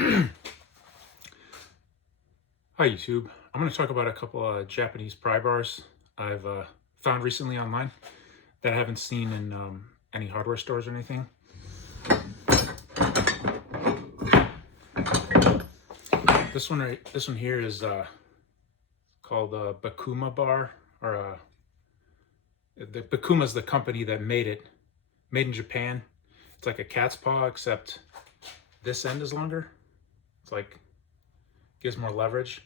Hi YouTube. I'm going to talk about a couple of Japanese pry bars I've found recently online that I haven't seen in any hardware stores or anything. This one here is called Bakuma bar, or the Bakuma is the company that made it. Made in Japan. It's like a cat's paw, except this end is longer. It's like gives more leverage.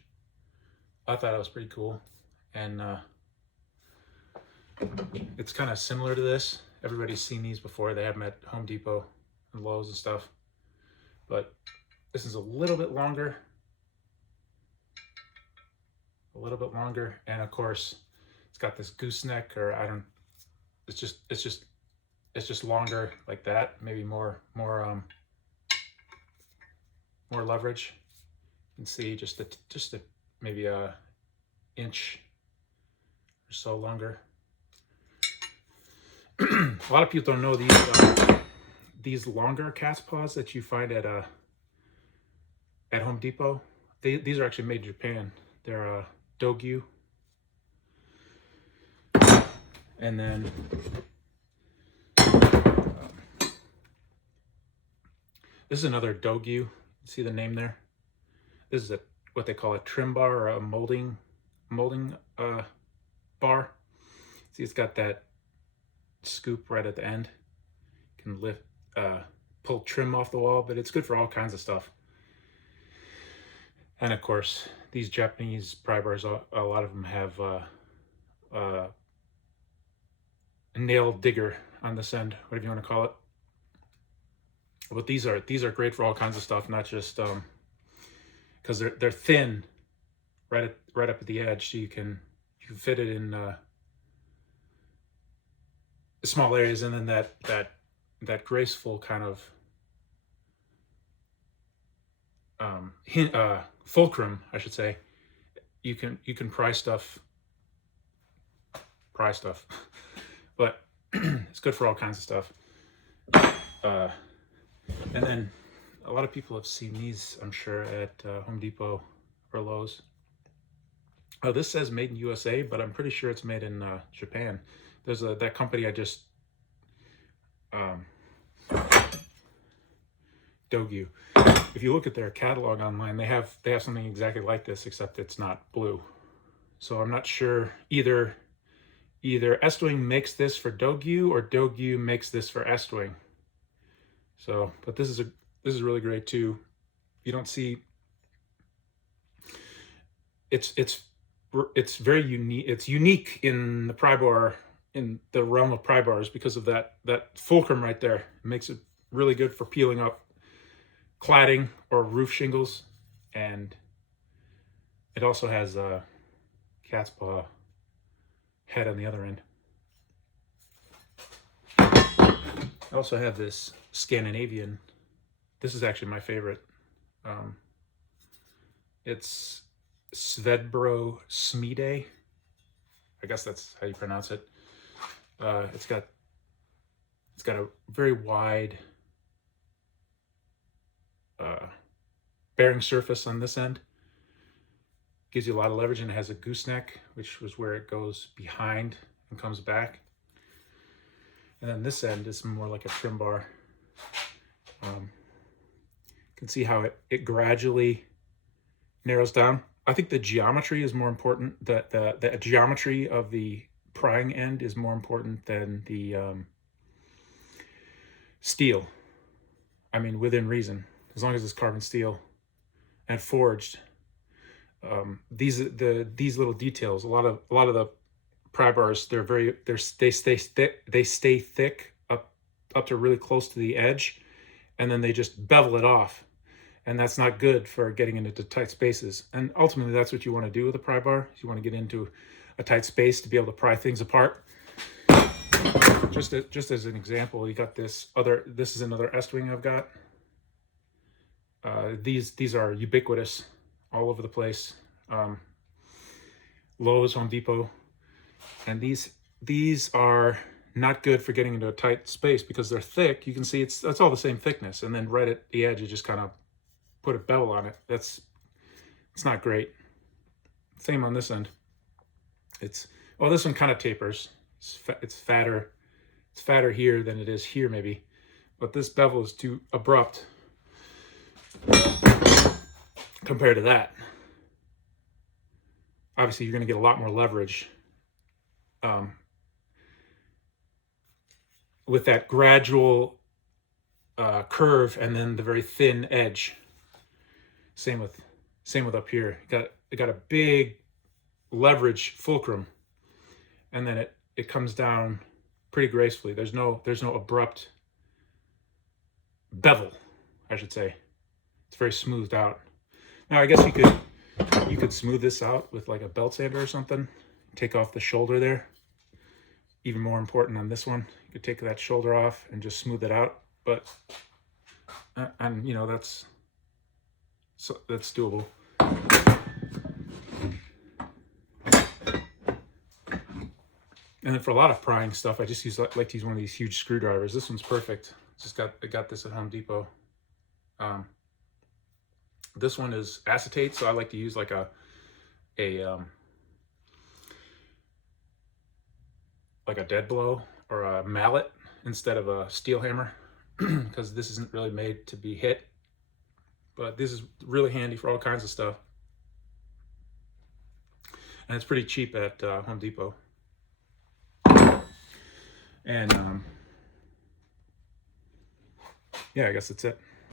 I thought it was pretty cool, and it's kind of similar to this. Everybody's seen these before. They have them at Home Depot and Lowe's and stuff, but this is a little bit longer, and of course, it's got this gooseneck, or I don't. It's just longer like that. Maybe more leverage. You can see just a maybe a inch or so longer. A lot of people don't know these longer cat's paws that you find at Home Depot. These are actually made in Japan. They're Dogyu, and then this is another Dogyu. See the name there? This is what they call a trim bar, or a molding bar. See, it's got that scoop right at the end. You can lift, pull trim off the wall, but it's good for all kinds of stuff. And of course, these Japanese pry bars, a lot of them have a nail digger on this end, whatever you want to call it. But these are great for all kinds of stuff, not just because they're thin, right up at the edge, so you can fit it in small areas, and then that graceful kind of fulcrum, I should say. You can pry stuff, but it's good for all kinds of stuff. And then a lot of people have seen these, I'm sure, at Home Depot or Lowe's. Oh, this says made in USA, but I'm pretty sure it's made in Japan. There's that company I just Dogyu. If you look at their catalog online, they have something exactly like this, except it's not blue. So I'm not sure, either Estwing makes this for Dogyu, or Dogyu makes this for Estwing. So, but this is really great too. You don't see, it's very unique. It's unique in the pry bar, in the realm of pry bars, because of that fulcrum right there. It makes it really good for peeling up cladding or roof shingles, and it also has a cat's paw head on the other end. I also have this Scandinavian. This is actually my favorite. It's Svedbro Smide. I guess that's how you pronounce it. It's got a very wide bearing surface on this end. Gives you a lot of leverage, and it has a gooseneck, which was where it goes behind and comes back. And then this end is more like a trim bar. You can see how it gradually narrows down. I think the geometry is more important. The geometry of the prying end is more important than the steel. I mean, within reason, as long as it's carbon steel and forged. These little details. A lot of the pry bars, they stay thick up to really close to the edge, and then they just bevel it off, and that's not good for getting into tight spaces. And ultimately, that's what you want to do with a pry bar. You want to get into a tight space to be able to pry things apart. Just as an example, you got this is another Estwing I've got. These are ubiquitous all over the place. Lowe's, Home Depot, and these are not good for getting into a tight space because they're thick. You can see it's all the same thickness, and then right at the edge it just kind of put a bevel on it. It's not great. Same on this end. Well, this one kind of tapers. It's fatter. It's fatter here than it is here maybe, but this bevel is too abrupt compared to that. Obviously, you're going to get a lot more leverage with that gradual curve and then the very thin edge. Same with up here. It got a big leverage fulcrum, and then it comes down pretty gracefully. There's no abrupt bevel, I should say. It's very smoothed out. Now I guess you could smooth this out with like a belt sander or something. Take off the shoulder there. Even more important on this one, you could take that shoulder off and just smooth it out. But and you know, that's doable. And then for a lot of prying stuff, I just like to use one of these huge screwdrivers. This one's perfect. I got this at Home Depot. This one is acetate, so I like to use like a dead blow or a mallet instead of a steel hammer, because this isn't really made to be hit. But this is really handy for all kinds of stuff, and it's pretty cheap at Home Depot. And yeah, I guess that's it.